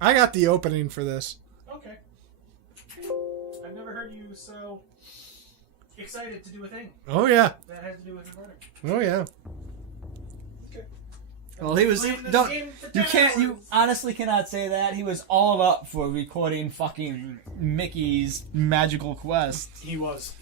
I got the opening for this. Okay. I've never heard you so excited to do a thing Oh yeah. that has to do with recording. Oh yeah. Okay. Well, he was. Playing this Don't, game for you 10 can't. You hours. honestly cannot say that. He was all up for recording fucking Mickey's Magical Quest. He was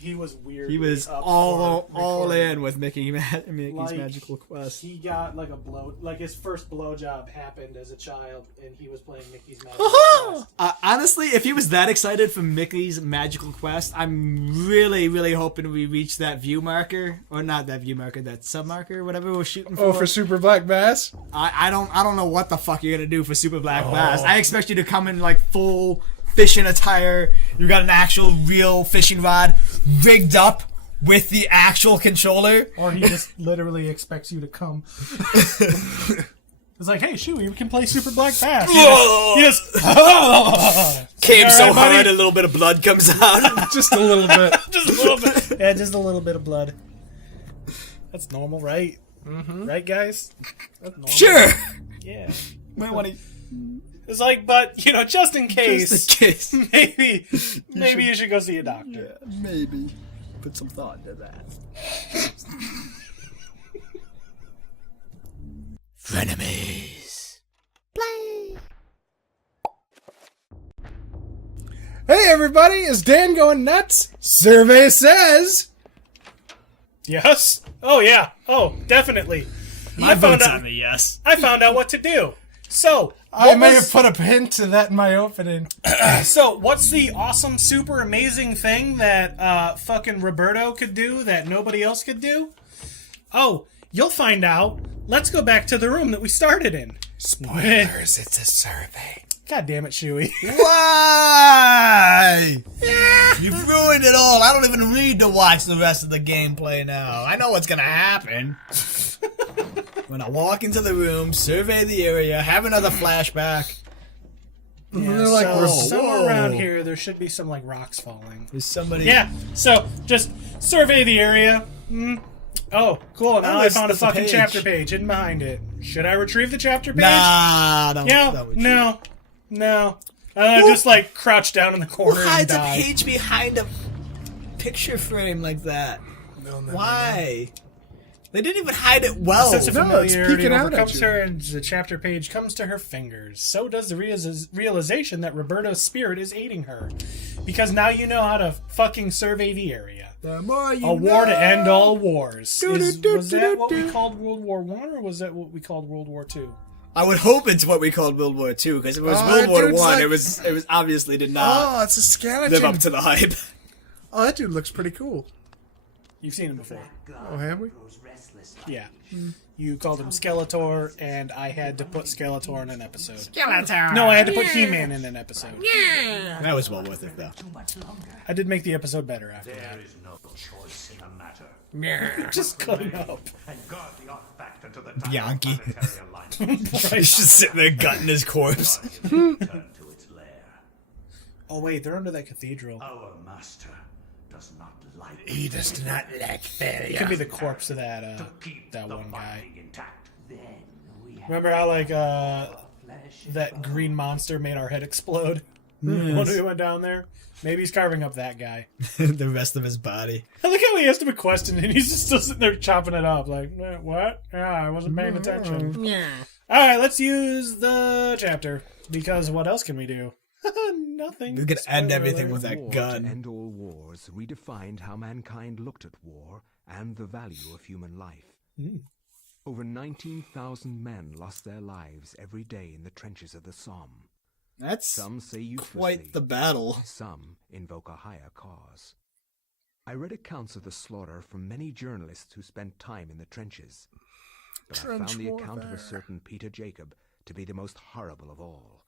weird. He was up all for recording. in with Mickey's Like, Magical Quest. He got like his first blowjob happened as a child, and he was playing Mickey's Magic Quest. Honestly, if he was that excited for Mickey's Magical Quest, I'm really, really hoping we reach that view marker, or not that view marker, that sub marker, whatever we're shooting for. Oh, for Super Black Bass? I don't know what the fuck you're gonna do for Super Black Bass. I expect you to come in like full fishing attire. You got an actual real fishing rod rigged up with the actual controller. Or he just literally expects you to come. It's like, hey, shoot, we can play Super Black Bass. You just Came so Alright, buddy. hard, a little bit of blood comes out. Just a little bit. just a little bit. Yeah, just a little bit of blood. That's normal, right? Mm-hmm. Right, guys? That's normal. Sure. Yeah. Might want to. It's like, but, just in case, Just in case. maybe you should go see a doctor. Yeah, maybe. Put some thought into that. Frenemies. Hey everybody, is Dan going nuts? Survey says. Yes? Oh, yeah. Oh, definitely. My vote's on the yes. I found out what to do. So, I may have put a hint to that in my opening. So, what's the awesome, super amazing thing that fucking Roberto could do that nobody else could do? Oh, you'll find out. Let's go back to the room that we started in. Spoilers, it's a survey. God damn it, Shuey. Why? You've ruined it all. I don't even need to watch the rest of the gameplay now. I know what's gonna happen. When I walk into the room, survey the area, have another flashback. They're like, so, whoa. somewhere around here, there should be some, like, rocks falling. There's somebody. Yeah, so, just survey the area. Oh, cool. Now I found a there's a fucking page. chapter page hidden behind it. Should I retrieve the chapter page? Nah, don't. Yeah, don't no. Just like crouch down in the Who corner and hides a die. page behind a picture frame like that? Why? They didn't even hide it well. Sense of No, it's familiarity peeking out at overcomes you. her, and the chapter page comes to her fingers. So does the realization that Roberto's spirit is aiding her, because now you know how to fucking survey the area. The more you A war know. to end all wars. Was that what we Do-do-do-do-do. called World War I, or was that what we called World War II? I would hope it's what we called World War II, because if it was Oh, World that War dude's One, like- it was obviously did not Oh, it's a skeleton. live up to the hype. Oh, that dude looks pretty cool. You've seen him before. Oh, have we? Yeah. You called him Skeletor, and I had to put Skeletor in an episode. Skeletor. No, I had to put He-Man in an episode. That was well worth it, though. I did make the episode better after There that. is no choice in the matter. Just cutting up. And guard the artifact until the time Yankee. of planetary alignment. He's just sitting there gutting his corpse. Return to its lair. Oh wait, they're under that cathedral. Our master does not like He does not like failure. It could be the corpse of that to keep that the one guy. binding intact. Remember how like that green monster made our head explode when we went down there? Maybe he's carving up that guy. The rest of his body. I look how he asked him a question and he's just still sitting there chopping it up. Like, what? Yeah, I wasn't paying attention. Yeah. Alright, let's use the chapter. Because what else can we do? Nothing. We could end Spoiler everything alert. with that War gun. to end all wars redefined how mankind looked at war and the value of human life. Over 19,000 men lost their lives every day in the trenches of the Somme. That's Some say uselessly, quite the battle. some invoke a higher cause. I read accounts of the slaughter from many journalists who spent time in the trenches, but I Trench found the account of warfare. a certain Peter Jacob to be the most horrible of all.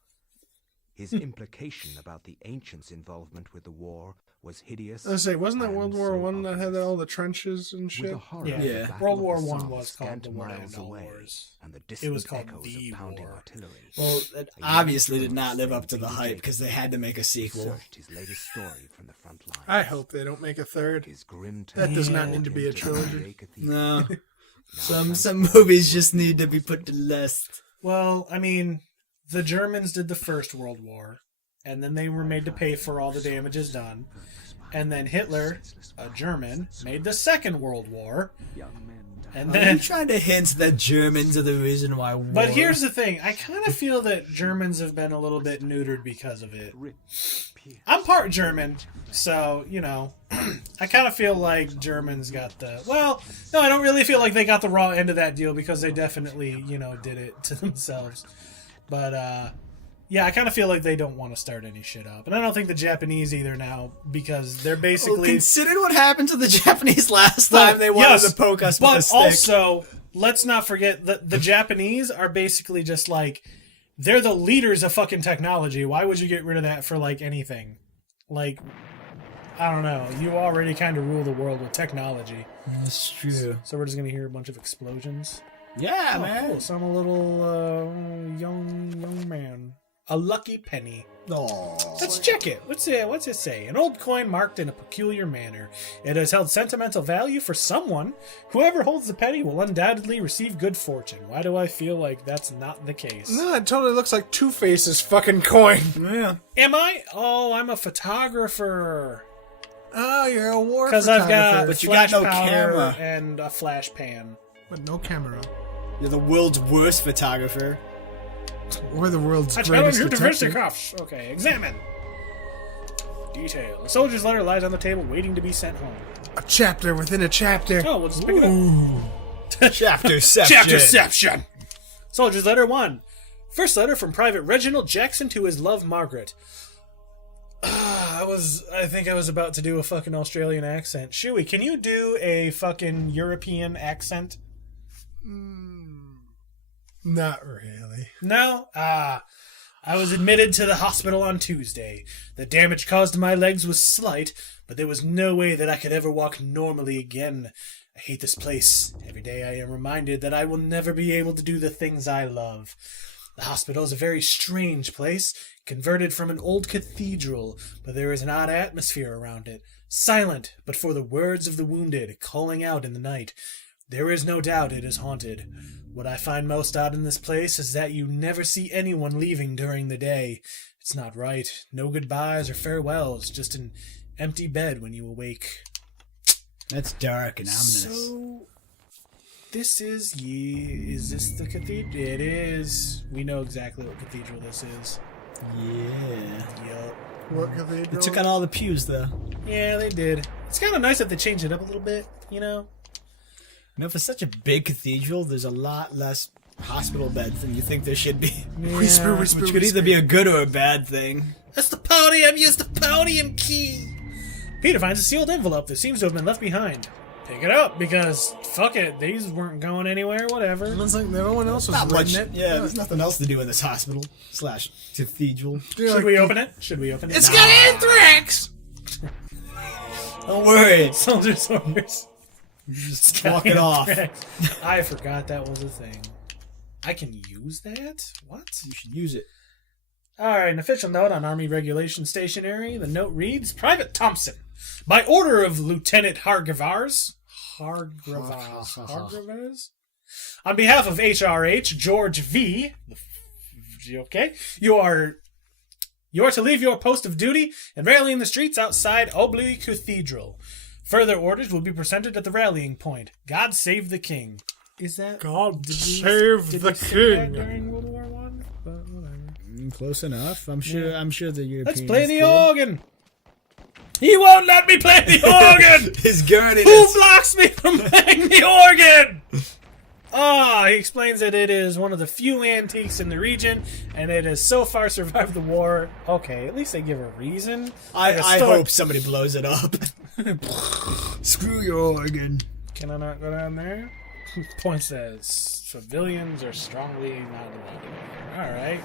His implication about the ancients' involvement with the war was hideous. I was say, wasn't that and World War so One that had obvious. all the trenches and With shit? the horror Yeah. of the Yeah. Battle World of War the One Somme was called scant the War to miles End All away, Wars. and the It was distant called echoes The of pounding War. artillery. Well, it obviously did not live up to the hype because they had to make a sequel. Searched his latest story from the front lines. I hope they don't make a third. His grim That does not tale need to be a into trilogy. Grey Cathedral. No. Now Some transformed movies just need to be put to list. Well, I mean, the Germans did the First World War, and then they were made to pay for all the damages done. And then Hitler, a German, made the Second World War. And Are you then, trying to hint that Germans are the reason why war? but here's the thing: I kind of feel that Germans have been a little bit neutered because of it. I'm part German, so you know, I kind of feel like Germans got the well. No, I don't really feel like they got the raw end of that deal because they definitely, you know, did it to themselves. But yeah, I kind of feel like they don't want to start any shit up, and I don't think the Japanese either now because they're basically. Well, consider what happened to the Japanese last time they wanted to poke us with a stick. But also, let's not forget that the Japanese are basically just like they're the leaders of fucking technology. Why would you get rid of that for like anything? Like, I don't know. You already kind of rule the world with technology. That's true. So we're just gonna hear a bunch of explosions. Yeah, Oh, man. cool. So I'm a little young man. A lucky penny. Aww. Let's check it. What's it say? An old coin marked in a peculiar manner. It has held sentimental value for someone. Whoever holds the penny will undoubtedly receive good fortune. Why do I feel like that's not the case? No, it totally looks like Two-Face's fucking coin. Yeah. Am I? Oh, I'm a photographer. Oh, you're a war Because I've got But you flash got no powder camera. and a flash pan. But no camera. You're the world's worst photographer. We're the world's I challenge greatest you to detective. fisticuffs. Okay, examine. Detail. The soldier's letter lies on the table waiting to be sent home. A chapter within a chapter. Oh, we'll just pick it up. Chapterception. Chapterception. Soldier's letter 1. First letter from Private Reginald Jackson to his love Margaret. I think I was about to do a fucking Australian accent. Shuey, can you do a fucking European accent? Not really. No? I was admitted to the hospital on Tuesday. The damage caused to my legs was slight, but there was no way that I could ever walk normally again. I hate this place. Every day I am reminded that I will never be able to do the things I love. The hospital is a very strange place, converted from an old cathedral, but there is an odd atmosphere around it. Silent, but for the words of the wounded, calling out in the night. There is no doubt it is haunted. What I find most odd in this place is that you never see anyone leaving during the day. It's not right. No goodbyes or farewells, just an empty bed when you awake. That's dark and ominous. So, this is this the cathedral? It is. We know exactly what cathedral this is. Yeah. Yup. What They cathedral? took out all the pews, though. Yeah, they did. It's kind of nice that they changed it up a little bit, you know? You know, for such a big cathedral, there's a lot less hospital beds than you think there should be. Whisper, whisper, Which could whisper. either be a good or a bad thing. That's the podium! Use the podium key! Peter finds a sealed envelope that seems to have been left behind. Pick it up, because fuck it, these weren't going anywhere, whatever. Looks like no one else was Not much. reading it. Yeah, there's nothing else to do in this hospital / cathedral. Should we open it? Should we open it? It's got anthrax! Don't worry. Soldiers orders. Just walk it off. I forgot that was a thing. I can use that? What? You should use it. Alright, an official note on Army Regulation Stationery. The note reads, Private Thompson, by order of Lieutenant Hargravars, on behalf of HRH George V, okay, you are to leave your post of duty and rally in the streets outside Obley Cathedral. Further orders will be presented at the rallying point. God save the king. Is that God did save we the say that king. during World War One? But whatever. Close enough. I'm sure. I'm sure the Europeans. Let's play the did. organ. He won't let me play the organ. His gurney. Who blocks me from playing the organ? He explains that it is one of the few antiques in the region, and it has so far survived the war. Okay, at least they give a reason. I Like a hope somebody blows it up. Screw your organ. Can I not go down there? Point says civilians are strongly not allowed. Alright.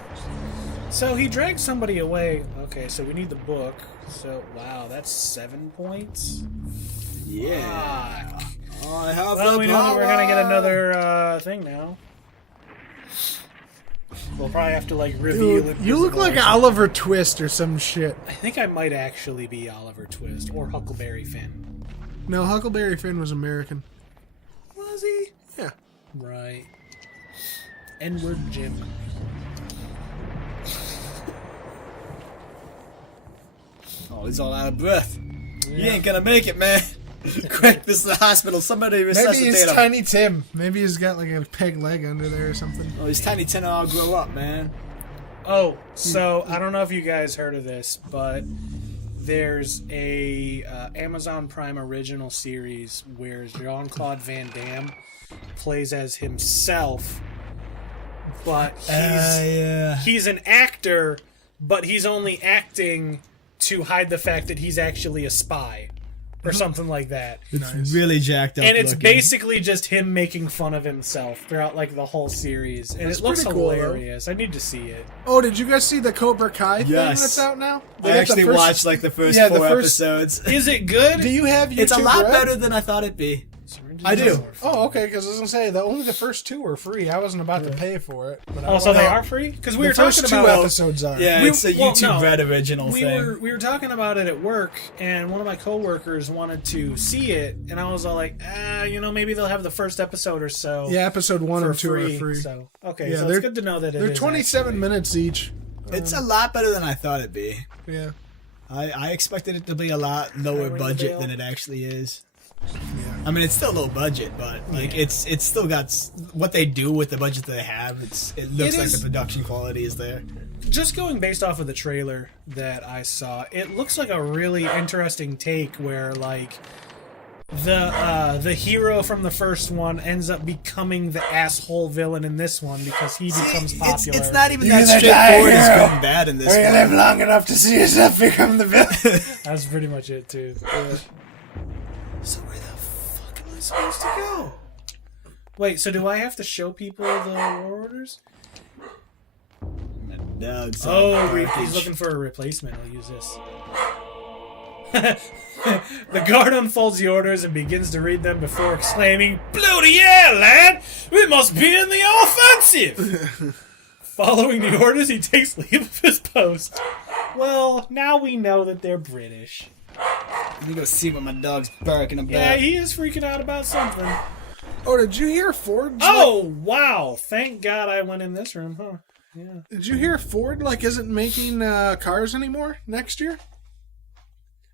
So he dragged somebody away. Okay, so we need the book. So, wow, that's 7 points? Yeah. Fuck. I have Well, the we know power. we're gonna get another thing now. We'll probably have to, like, reveal Dude, it. you look like Oliver Twist or some shit. I think I might actually be Oliver Twist or Huckleberry Finn. No, Huckleberry Finn was American. Was he? Yeah. Right. N-word Jim. Oh, he's all out of breath. He ain't gonna make it, man. Quick, this is the hospital. Somebody Maybe resuscitate he's him. Tiny Tim. Maybe he's got like a peg leg under there or something. Oh, he's Tiny Tim all grow up, man. Oh, so I don't know if you guys heard of this, but there's a Amazon Prime original series where Jean-Claude Van Damme plays as himself, but he's an actor, but he's only acting to hide the fact that he's actually a spy. Or something like that. It's really jacked up. And it's looking. basically just him making fun of himself throughout like the whole series. And That's it looks pretty cool, hilarious. I need to see it. Oh, did you guys see the Cobra Kai thing Yes. that's out now? I actually watched like the first 4 episodes. Is it good? Do you have YouTube It's a lot Red? better than I thought it'd be. I do. Oh, okay, because I was going to say, only the first 2 were free. I wasn't about to pay for it. But Oh, so they are free? Because we The were first talking 2 about episodes are. Yeah, it's a YouTube no. Red original we thing. were talking about it at work, and one of my coworkers wanted to see it, and I was all like, maybe they'll have the first episode or so. Yeah, episode 1 for and 2 free. are free. So okay, Yeah, so they're- it's good to know that They're is 27 actually- minutes each. It's a lot better than I thought it'd be. Yeah. I expected it to be a lot lower Ring the budget bell. than it actually is. I mean, it's still low budget, but like it's still got what they do with the budget that they have. It looks like the production quality is there. Just going based off of the trailer that I saw, it looks like a really interesting take where like the hero from the first one ends up becoming the asshole villain in this one because he becomes popular. It's not even You're that the straightforward guy as hero. going bad in this Or you one. live long enough to see yourself become the villain. That's pretty much it too. So where the fuck am I supposed to go? Wait, so do I have to show people the war orders? Dogs Oh, on he's package. looking for a replacement. I'll use this. The guard unfolds the orders and begins to read them before exclaiming, "Bloody hell, lad! We must be in the offensive!" Following the orders, he takes leave of his post. Well, now we know that they're British. Let me go see what my dog's barking about. Yeah, he is freaking out about something. Oh, did you hear Ford? Oh, wow. Thank God I went in this room, huh? Yeah. Did you hear Ford isn't making cars anymore next year?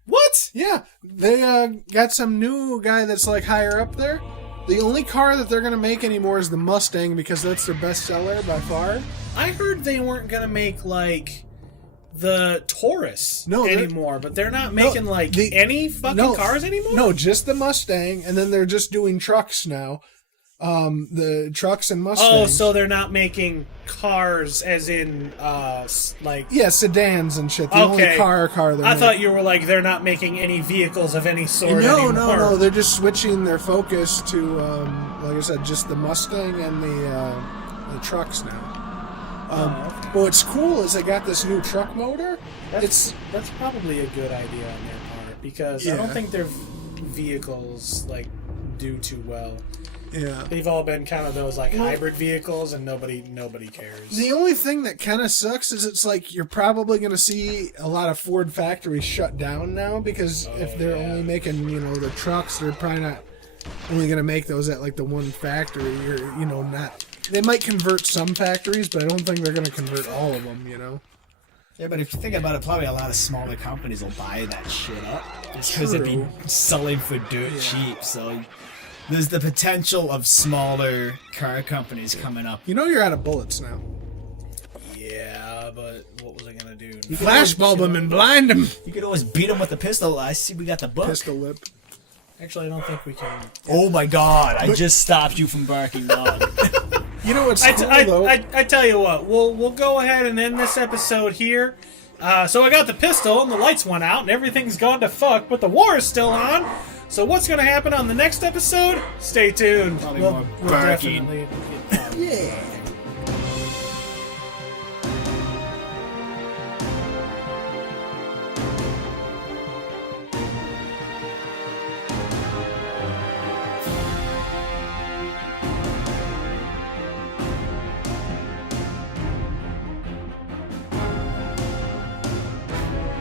What? Yeah, they got some new guy that's like higher up there. The only car that they're gonna make anymore is the Mustang because that's their best seller by far. I heard they weren't gonna make like the Taurus anymore, but they're not making any fucking cars anymore. No, just the Mustang, and then they're just doing trucks now. The trucks and Mustangs. Oh, so they're not making cars as in yeah, sedans and shit. The only car they're I making. thought you were like they're not making any vehicles of any sort No, anymore. no. They're just switching their focus to, like I said, just the Mustang and the trucks now. Okay. But what's cool is they got this new truck motor. That's probably a good idea on their part because I don't think their vehicles do too well. Yeah. They've all been kind of those hybrid vehicles, and nobody cares. The only thing that kind of sucks is it's like you're probably going to see a lot of Ford factories shut down now because if they're only making the trucks, they're probably not only going to make those at the one factory or not. They might convert some factories, but I don't think they're going to convert all of them. Yeah, but if you think about it, probably a lot of smaller companies will buy that shit up just because it'd be True. selling for dirt cheap. So there's the potential of smaller car companies coming up. You're out of bullets now. Yeah, but what was I gonna do? Flashbulb them and blind them. You could always beat them with a pistol. I see we got the book. Pistol whip. Actually, I don't think we can. Oh my god, I just stopped you from barking dog. What's cool though? I tell you what, we'll go ahead and end this episode here. So I got the pistol and the lights went out and everything's gone to fuck, but the war is still on. So what's going to happen on the next episode? Stay tuned. Probably more We'll barking. definitely. Yeah.